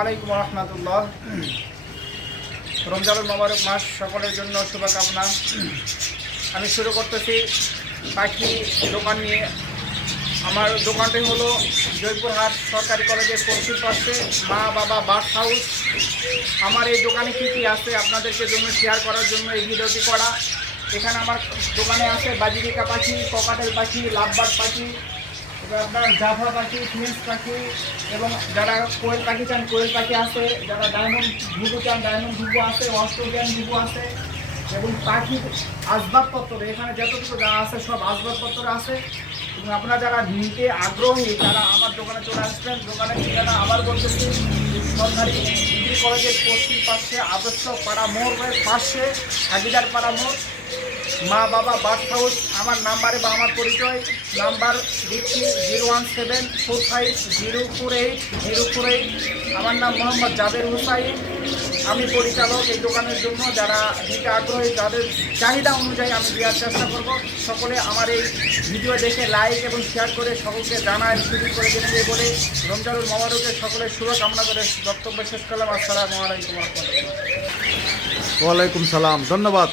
আলাইকুম রহমতুল্লাহ। রমজানুল মোবারক মাস সকলের জন্য শুভকামনা। আমি শুরু করতেছি পাখি দোকান নিয়ে। আমার দোকানটি হলো জয়পুরহাট সরকারি কলেজের পশ্চিম পাশে মা বাবা বার্ড হাউস। আমার এই দোকানে কী কী আছে আপনাদেরকে জন্য শেয়ার করার জন্য এই ভিডিওটি করা। এখানে আমার দোকানে আছে বাজিরিকা পাখি, ককাটেল পাখি, লাভবার্ড পাখি আপনার জাফা পাখি ফিন্স পাখি এবং যারা কোয়েল পাখি চান, কোয়েল পাখি আছে, যারা ডায়মন্ড ঘুঘু চান ডায়মন্ড ঘুঘু আছে অস্ট্রেলিয়ান ঘুঘু আছে এবং পাখি আসবাবপত্র, এখানে যতটুকু যা আছে সব আসবাবপত্র আছে। এবং আপনারা যারা নিতে আগ্রহী, তারা আমার দোকানে চলে আসবেন। দোকানের ঠিকানা আবার বলতেছি সরকারি ডিগ্রি কলেজের পশ্চিম পাশে আদর্শ পাড়া মোড়ের পাশে, হাজিদার পাড়া মোড় মা বাবা বার্থ হাউস, আমার নাম্বারে বা আমার পরিচয়, নাম্বার দিচ্ছি zero one seven four five zero four eight zero four eight. আমার নাম মোহাম্মদ জাবের হুসাইন। আমি পরিচালক এই দোকানের জন্য, যারা দিতে আগ্রহী যাদের চাহিদা অনুযায়ী আমি দেওয়ার চেষ্টা করব। সকলে আমার এই ভিডিও দেখে লাইক এবং শেয়ার করে সকলকে জানায়, শুরু করে দেবে বলে। রমজানুল মোবারকের সকলের শুভকামনা করে বক্তব্য শেষ করলাম। আসসালামু আলাইকুম রহমতুল্লাহ। ওয়ালাইকুম সালাম, ধন্যবাদ।